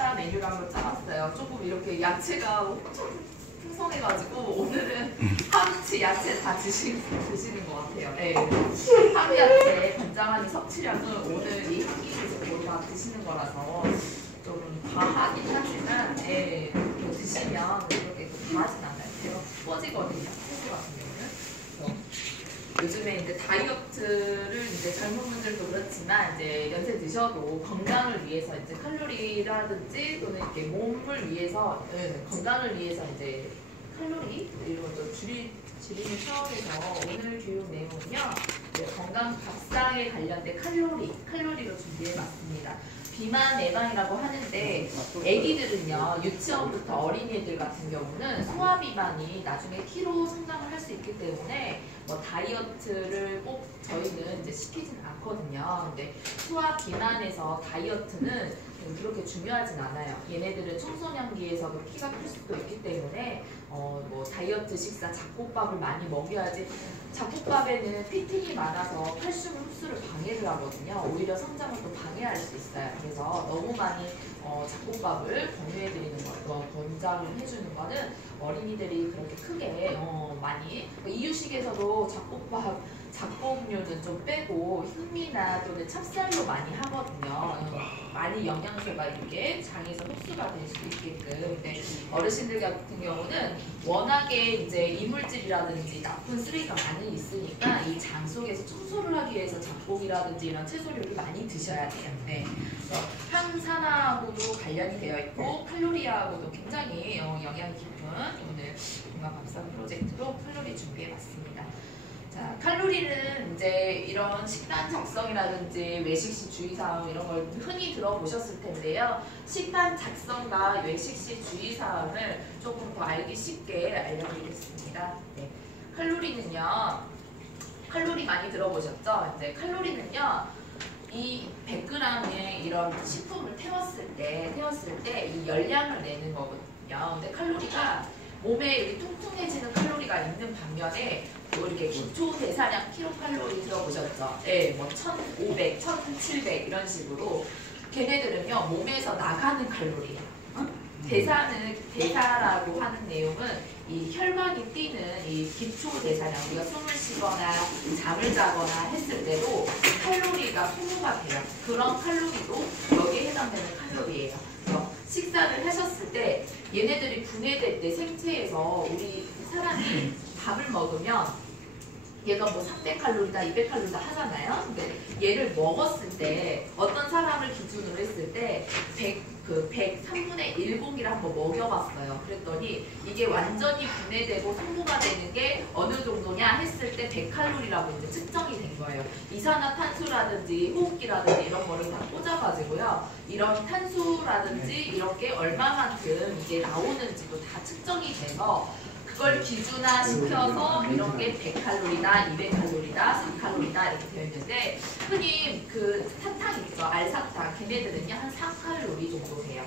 식사 메뉴를 한번 짜봤어요. 조금 이렇게 야채가 엄청 풍성해가지고 오늘은 하루치 야채 다 드시는 것 같아요. 네. 하루 야채 권장하는 섭취량은 오늘 이 한 끼를 다 드시는 거라서 좀 과하긴 하지만 네, 뭐 드시면 그렇게 과하진 않아요. 배가 부어지거든요. 소주 같은 경우는. 요즘에 이제 다이어트를 이제 젊은 분들도 그렇지만 이제 연세 드셔도 건강을 위해서 이제 칼로리라든지 또는 이렇게 몸을 위해서 건강을 위해서 이제 칼로리 이런 것도 줄이는 차원에서 오늘 교육 내용은요 건강 밥상에 관련된 칼로리로 준비해봤습니다. 비만 예방이라고 하는데 아기들은요 유치원부터 어린이들 같은 경우는 소아 비만이 나중에 키로 성장을 할 수 있기 때문에 뭐 다이어트를 꼭 저희는 이제 시키지는 않거든요. 근데 소아 비만에서 다이어트는 그렇게 중요하진 않아요. 얘네들은 청소년기에서도 키가 클 수도 있기 때문에 뭐 다이어트 식사 잡곡밥을 많이 먹여야지. 잡곡밥에는 피틴이 많아서 칼슘 흡수를 방해를 하거든요. 오히려 성장을 또 방해할 수 있어요. 그래서 너무 많이 잡곡밥을 권유해드리는 거, 권장을 해주는 거는 어린이들이 그렇게 크게 많이 이유식에서도 잡곡류는 좀 빼고 흑미나 또는 찹쌀로 많이 하거든요. 많이 영양소가 이렇게 장에서 흡수가 될 수 있게끔. 근데 어르신들 같은 경우는 워낙에 이제 이물질이라든지 나쁜 쓰레기가 많이 있으니까 이 장 속에서 청소를 하기 위해서 잡곡이라든지 이런 채소류를 많이 드셔야 돼요. 네. 그래서 항산화하고도 관련이 되어 있고 칼로리하고도 굉장히 영향이 깊은 오늘 건강밥상 프로젝트로 칼로리 준비해봤습니다. 자, 칼로리는 이제 이런 식단 작성이라든지 외식 시 주의사항 이런 걸 흔히 들어보셨을 텐데요. 식단 작성과 외식 시 주의사항을 조금 더 알기 쉽게 알려드리겠습니다. 네. 칼로리 많이 들어보셨죠? 이제 칼로리는요, 이 100g의 이런 식품을 태웠을 때 이 열량을 내는 거거든요. 근데 칼로리가 몸에 이렇게 퉁퉁해지는 칼로리가 있는 반면에 뭐 이렇게 기초 대사량 킬로칼로리 들어보셨죠? 네, 뭐 1500, 1700 이런 식으로 걔네들은요 몸에서 나가는 칼로리예요. 대사라고 하는 내용은 이 혈관이 뛰는 이 기초 대사량, 우리가 숨을 쉬거나 잠을 자거나 했을 때도 칼로리가 소모가 돼요. 그런 칼로리도 여기에 해당되는 칼로리예요. 그래서 식사를 하셨을 때 얘네들이 분해될 때 생체에서 우리 사람이 밥을 먹으면 얘가 뭐 300칼로리다 200칼로리다 하잖아요. 근데 얘를 먹었을 때 어떤 사람을 기준으로 했을 때 103분의 1공기를 한번 먹여봤어요. 그랬더니 이게 완전히 분해되고 소모가 되는 게 어느 정도냐 했을 때 100칼로리라고 이제 측정이 된 거예요. 이산화탄소라든지 호흡기라든지 이런 거를 다 꽂아가지고요. 이런 탄소라든지 이렇게 얼마만큼 이게 나오는지도 다 측정이 돼서 그걸 기준화시켜서 이런 게 100칼로리다, 200칼로리다, 4칼로리다 이렇게 되어 있는데 흔히 그 사탕 있죠? 알사탕 걔네들은요 한 4칼로리 정도 돼요.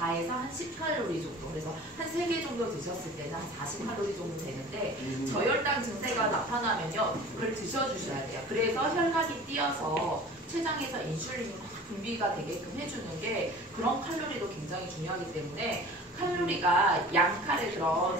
4에서 한 10칼로리 정도. 그래서 한 3개 정도 드셨을 때는 한 40칼로리 정도 되는데 저혈당 증세가 나타나면요 그걸 드셔주셔야 돼요. 그래서 혈관이 뛰어서 췌장에서 인슐린이 막 분비가 되게끔 해주는 게 그런 칼로리도 굉장히 중요하기 때문에 칼로리가 양칼의 그런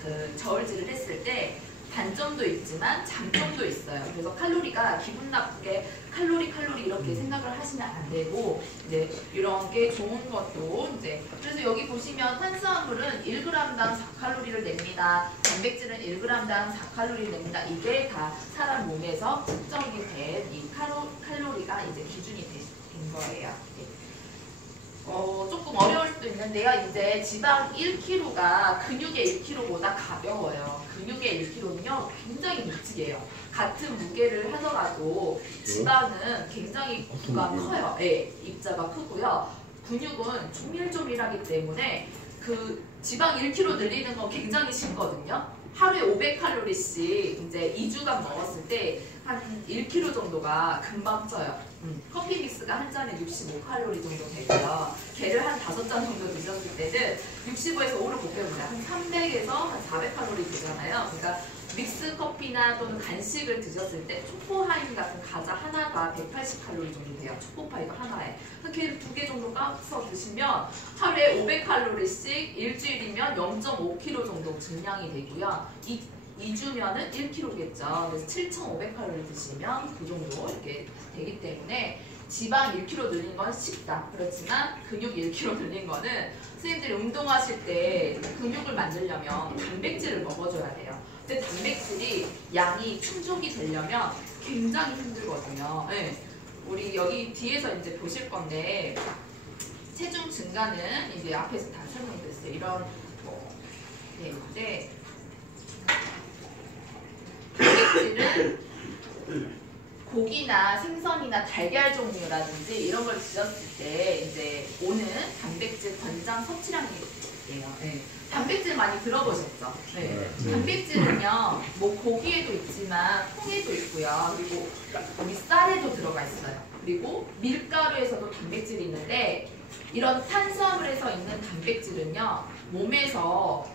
그 저울질을 했을 때 단점도 있지만 장점도 있어요. 그래서 칼로리가 기분 나쁘게 칼로리 이렇게 생각을 하시면 안 되고 이제 이런 게 좋은 것도 이제 그래서 여기 보시면 탄수화물은 1g당 4칼로리를 냅니다. 단백질은 1g당 4칼로리를 냅니다. 이게 다 사람 몸에서 측정이 된 이 칼로리가 이제 기준이 된 거예요. 조금 어려울 수도 있는데요. 이제 지방 1kg가 근육의 1kg보다 가벼워요. 근육의 1kg는요 굉장히 묵직해요. 같은 무게를 하더라도 지방은 굉장히 부가 커요. 네, 입자가 크고요. 근육은 조밀조밀하기 때문에 그 지방 1kg 늘리는 건 굉장히 쉽거든요. 하루에 500칼로리씩 이제 2주간 먹었을 때 한 1kg 정도가 금방 쪄요. 커피 믹스가 한 잔에 65칼로리 정도 되고요. 걔를 한 한 5잔 정도 드셨을 때는 65에서 5를 곱해보자. 한 300에서 한 400칼로리 되잖아요. 그러니까 믹스 커피나 또는 간식을 드셨을 때 초코하임 같은 과자 하나가 180칼로리 정도 돼요. 초코파이도 하나에. 걔를 2개 정도 까서 드시면 하루에 500칼로리씩, 일주일이면 0.5kg 정도 증량이 되고요. 2주면은 1kg겠죠. 그래서 7,500칼로리 드시면 그 정도 이렇게 되기 때문에 지방 1kg 늘린 건 쉽다. 그렇지만 근육 1kg 늘린 거는 선생님들이 운동하실 때 근육을 만들려면 단백질을 먹어줘야 돼요. 근데 단백질이 양이 충족이 되려면 굉장히 힘들거든요. 네. 우리 여기 뒤에서 이제 보실 건데 체중 증가는 이제 앞에서 다 설명드렸어요. 이런 있는데 단백질은 고기나 생선이나 달걀 종류라든지 이런 걸 드셨을 때 이제 오는 단백질 권장 섭취량이에요. 네. 단백질 많이 들어보셨죠? 네. 단백질은요, 뭐 고기에도 있지만 콩에도 있고요. 그리고 우리 쌀에도 들어가 있어요. 그리고 밀가루에서도 단백질이 있는데 이런 탄수화물에서 있는 단백질은요, 몸에서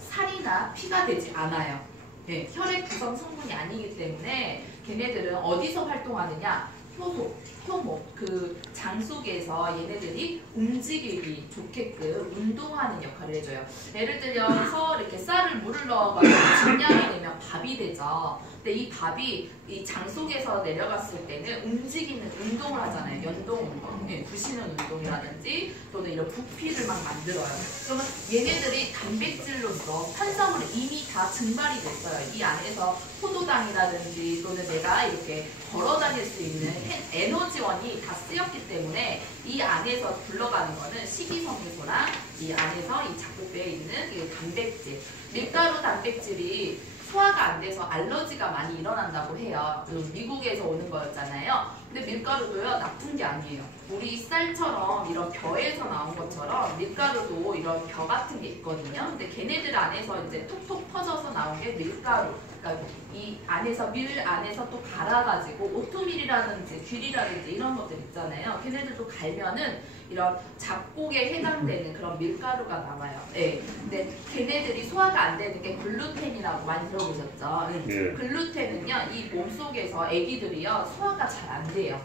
살이나 피가 되지 않아요. 네, 혈액 구성 성분이 아니기 때문에 걔네들은 어디서 활동하느냐? 효목, 그 장 속에서 얘네들이 움직이기 좋게끔 운동하는 역할을 해줘요. 예를 들어서 이렇게 쌀을 물을 넣어가지고 증량이 되면 밥이 되죠. 근데 이 밥이 이 장 속에서 내려갔을 때는 움직이는 운동을 하잖아요. 연동 운동, 네, 부시는 운동이라든지 또는 이런 부피를 막 만들어요. 그러면 얘네들이 단백질로서 탄수화물이 이미 다 증발이 됐어요. 이 안에서 포도당이라든지 또는 내가 이렇게 걸어 다닐 수 있는 에너지원이 다 쓰였기 때문에 이 안에서 굴러가는 거는 식이섬유소랑 이 안에서 이 작곡배에 있는 이 단백질, 밀가루 단백질이 소화가 안 돼서 알러지가 많이 일어난다고 해요. 미국에서 오는 거였잖아요. 근데 밀가루도요, 나쁜 게 아니에요. 우리 쌀처럼 이런 벼에서 나온 것처럼 밀가루도 이런 벼 같은 게 있거든요. 근데 걔네들 안에서 이제 톡톡 퍼져서 나온 게 밀가루. 그러니까 이 안에서 밀 안에서 또 갈아가지고 오토밀이라든지 귤이라든지 이런 것들 있잖아요. 걔네들도 갈면은 이런 잡곡에 해당되는 그런 밀가루가 나와요. 네. 근데 걔네들이 소화가 안 되는 게 글루텐이라고 많이 들어보셨죠? 네. 글루텐은요, 이 몸속에서 아기들이요 소화가 잘 안 돼요.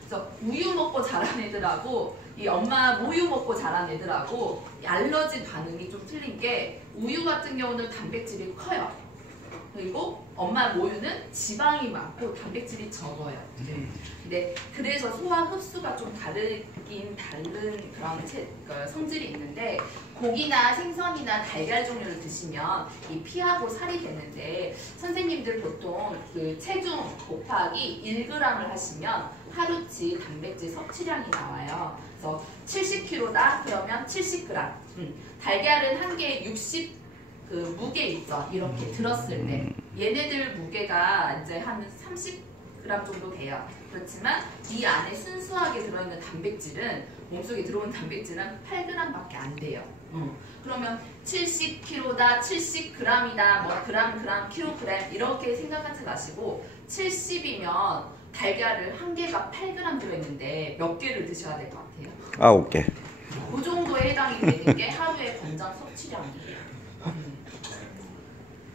그래서 우유 먹고 자란 애들하고 이 엄마 모유 먹고 자란 애들하고 알러지 반응이 좀 틀린 게 우유 같은 경우는 단백질이 커요. 그리고 엄마 모유는 지방이 많고 단백질이 적어요. 근데 그래서 소화 흡수가 좀 다른 그런 성질이 있는데 고기나 생선이나 달걀 종류를 드시면 이 피하고 살이 되는데 선생님들 보통 그 체중 곱하기 1g을 하시면 하루치 단백질 섭취량이 나와요. 그래서 70kg다 그러면 70g. 달걀은 한 개에 60 그 무게 있죠. 이렇게 들었을 때 얘네들 무게가 이제 한 30g 정도 돼요. 그렇지만 이 안에 순수하게 들어있는 단백질은 몸속에 들어온 단백질은 8g밖에 안 돼요. 그러면 70kg다, 70g이다, 뭐 그램, 킬로그램 이렇게 생각하지 마시고 70이면 달걀을 한 개가 8g 들어있는데 몇 개를 드셔야 될 것 같아요? 9개. 그 정도에 해당이 되는 게 하루의 권장 섭취량이에요.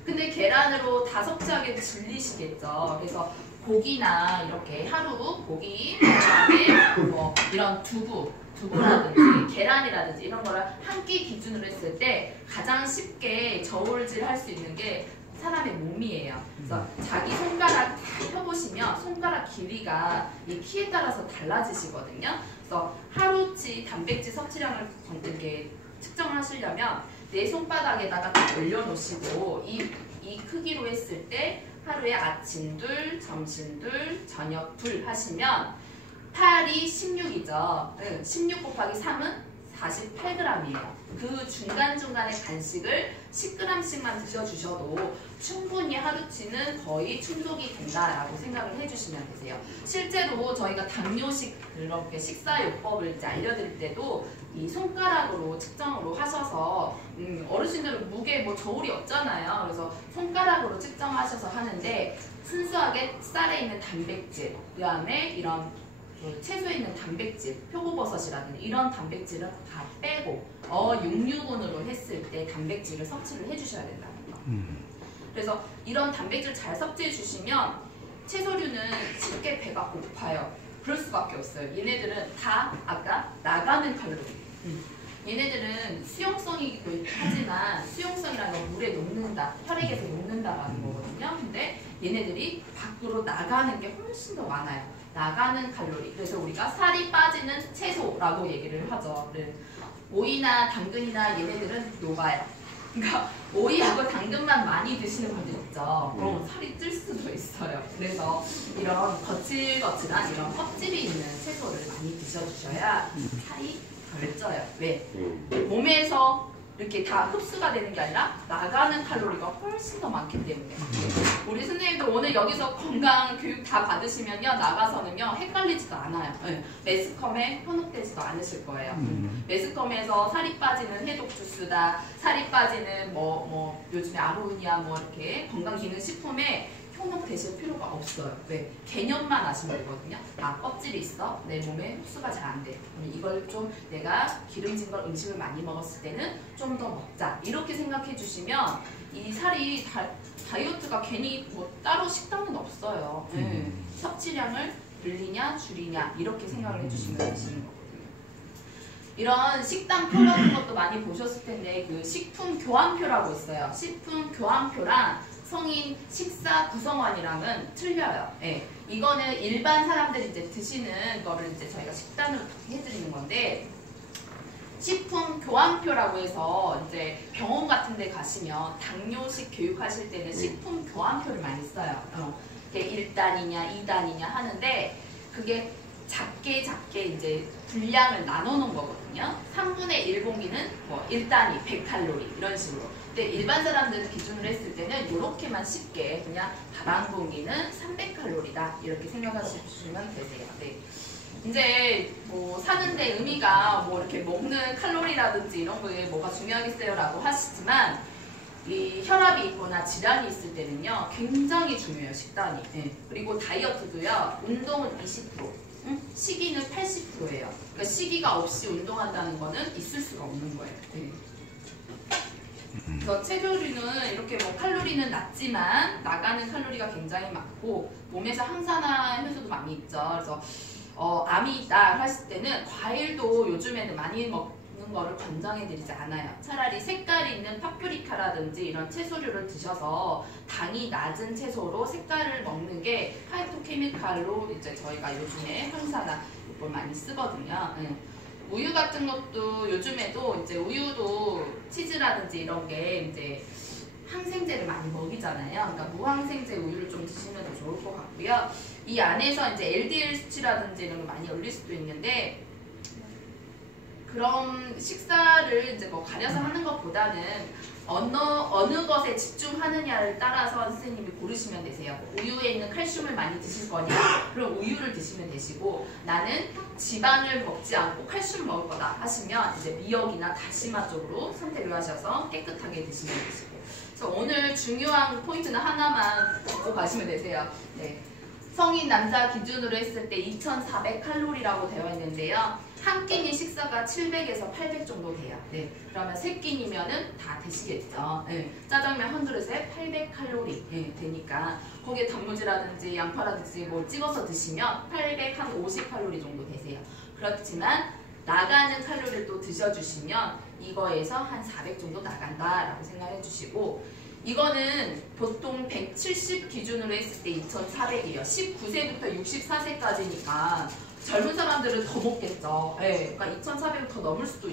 근데 계란으로 다 섭취하기도 질리시겠죠. 그래서 고기나 이렇게 하루 고기, 그다음에 뭐 이런 두부라든지 계란이라든지 이런 거를 한 끼 기준으로 했을 때 가장 쉽게 저울질 할 수 있는 게 사람의 몸이에요. 그래서 자기 손가락 펴보시면 손가락 길이가 이 키에 따라서 달라지시거든요. 그래서 하루치 단백질 섭취량을 측정을 하시려면 내 손바닥에다가 딱 올려놓으시고 이 크기로 했을 때 하루에 아침 둘, 점심 둘, 저녁 둘 하시면 8이 16이죠. 16 곱하기 3은 48g이에요. 그 중간중간에 간식을 10g씩만 드셔주셔도 충분히 하루치는 거의 충족이 된다라고 생각을 해주시면 되세요. 실제로 저희가 당뇨식 그렇게 식사요법을 이제 알려드릴 때도 이 손가락으로 측정으로 하셔서 어르신들은 무게 뭐 저울이 없잖아요. 그래서 손가락으로 측정하셔서 하는데 순수하게 쌀에 있는 단백질, 그 다음에 이런 그 채소에 있는 단백질, 표고버섯이라든지 이런 단백질은 다 빼고 육류군으로 했을 때 단백질을 섭취를 해주셔야 된다는 거. 그래서 이런 단백질 잘 섭취해 주시면 채소류는 쉽게 배가 고파요. 그럴 수밖에 없어요. 얘네들은 다 아까 나가는 칼로리. 얘네들은 수용성이기도 하지만 수용성이라는 건 물에 녹는다, 혈액에서 녹는다라는 거거든요. 근데 얘네들이 밖으로 나가는 게 훨씬 더 많아요. 나가는 칼로리. 그래서 우리가 살이 빠지는 채소라고 얘기를 하죠. 네. 오이나 당근이나 얘네들은 녹아요. 그러니까 오이하고 당근만 많이 드시는 분들 있죠. 그럼 살이 찔 수도 있어요. 그래서 이런 거칠거칠한 이런 껍질이 있는 채소를 많이 드셔주셔야 살이 덜 쪄요. 왜? 몸에서 이렇게 다 흡수가 되는 게 아니라 나가는 칼로리가 훨씬 더 많기 때문에. 우리 선생님도 오늘 여기서 건강 교육 다 받으시면요, 나가서는요 헷갈리지도 않아요. 네. 매스컴에 현혹되지도 않으실 거예요. 매스컴에서 살이 빠지는 해독 주스다, 살이 빠지는 뭐 요즘에 아로니아 뭐 이렇게 건강기능식품에 현혹되실 필요가 없어요. 왜? 개념만 아시면 되거든요. 아, 껍질이 있어. 내 몸에 흡수가 잘 안 돼. 그럼 이걸 좀 내가 기름진 걸 음식을 많이 먹었을 때는 좀 더 먹자. 이렇게 생각해 주시면 이 살이 다이어트가 괜히 뭐 따로 식단은 없어요. 섭취량을 늘리냐 줄이냐 이렇게 생각을 해주시면 되시는 거거든요. 이런 식단표 같은 것도 많이 보셨을 텐데 그 식품 교환표라고 있어요. 식품 교환표랑 성인 식사 구성원이랑은 틀려요. 네. 이거는 일반 사람들이 이제 드시는 거를 이제 저희가 식단으로 해드리는 건데, 식품 교환표라고 해서 이제 병원 같은 데 가시면 당뇨식 교육하실 때는 식품 교환표를 많이 써요. 이게 1단이냐 2단이냐 하는데 그게 작게 이제 분량을 나눠 놓은 거거든요. 3분의 1공기는 뭐 1단위 100칼로리 이런 식으로. 근데 일반 사람들 기준으로 했을 때는 이렇게만 쉽게 그냥 밥 한 공기는 300칼로리다 이렇게 생각하시면 되세요. 네. 이제 뭐 사는데 의미가 뭐 이렇게 먹는 칼로리라든지 이런 거에 뭐가 중요하겠어요 라고 하시지만 이 혈압이 있거나 질환이 있을 때는요 굉장히 중요해요, 식단이. 네. 그리고 다이어트도요 운동은 20%, 식이는 80%예요. 그러니까 식이가 없이 운동한다는 거는 있을 수가 없는 거예요. 네. 그래서 채소류는 이렇게 뭐 칼로리는 낮지만 나가는 칼로리가 굉장히 많고 몸에서 항산화 효소도 많이 있죠. 그래서 암이 있다 하실 때는 과일도 요즘에는 많이 먹는 거를 권장해드리지 않아요. 차라리 색깔이 있는 파프리카라든지 이런 채소류를 드셔서 당이 낮은 채소로 색깔을 먹는 게 파이토케미칼로 이제 저희가 요즘에 항산화 이걸 많이 쓰거든요. 우유 같은 것도 요즘에도 이제 우유도 치즈라든지 이런 게 이제 항생제를 많이 먹이잖아요. 그러니까 무항생제 우유를 좀 드시면 더 좋을 것 같고요. 이 안에서 이제 LDL 수치라든지 이런 거 많이 올릴 수도 있는데 그런 식사를 이제 뭐 가려서 하는 것보다는 어느 것에 집중하느냐를 따라서 선생님이 고르시면 되세요. 우유에 있는 칼슘을 많이 드실 거냐? 그럼 우유를 드시면 되시고, 나는 지방을 먹지 않고 칼슘을 먹을 거다 하시면 이제 미역이나 다시마 쪽으로 선택을 하셔서 깨끗하게 드시면 되시고. 그래서 오늘 중요한 포인트는 하나만 듣고 가시면 되세요. 네. 성인 남자 기준으로 했을 때 2,400칼로리라고 되어 있는데요. 한 끼니 식사가 700에서 800 정도 돼요. 네. 그러면 세 끼니면은 다 되시겠죠. 네. 짜장면 한 그릇에 800칼로리 되니까 거기에 단무지라든지 양파라든지 뭘 찍어서 드시면 850칼로리 정도 되세요. 그렇지만 나가는 칼로리를 또 드셔주시면 이거에서 한 400 정도 나간다라고 생각해 주시고, 이거는 보통 170 기준으로 했을 때 2,400이에요. 19세부터 64세까지니까 젊은 사람들은 더 먹겠죠. 네, 그러니까 2,400을 더 넘을 수도 있어요.